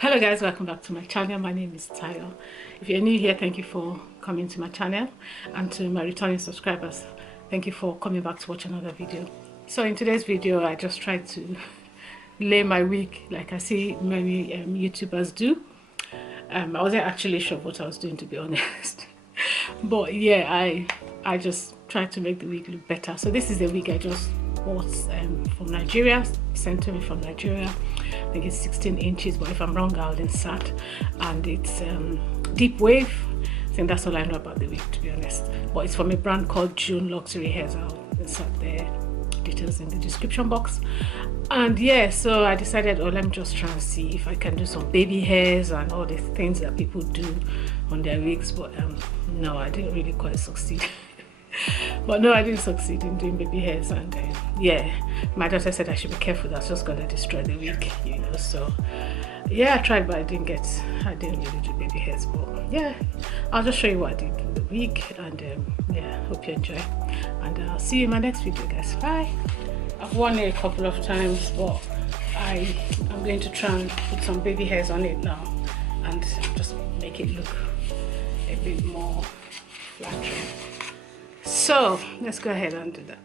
Hello guys, welcome back to my channel. My name is Tayo. If you're new here, thank you for coming to my channel, and to my returning subscribers, thank you for coming back to watch another video. So in today's video, I just tried to lay my wig like I see many YouTubers do. I wasn't actually sure what I was doing, to be honest. But yeah, I just tried to make the wig look better. So this is the wig I just bought from Nigeria, sent to me from Nigeria. I think it's 16 inches, but if I'm wrong, I'll insert. And it's deep wave. I think that's all I know about the wig, to be honest. But it's from a brand called June Luxury Hairs. I'll insert the details in the description box. And yeah, so I decided, oh, let me just try and see if I can do some baby hairs and all the things that people do on their wigs. But no, I didn't really quite succeed. But no, I didn't succeed in doing baby hairs. And yeah, my daughter said I should be careful, that's just gonna destroy the wig, you know. So yeah, I tried, but I didn't really do baby hairs. But yeah, I'll just show you what I did with the wig. And yeah, hope you enjoy, and I'll see you in my next video, guys. Bye. I've worn it a couple of times, but I'm going to try and put some baby hairs on it now and just make it look a bit more flattering. So let's go ahead and do that.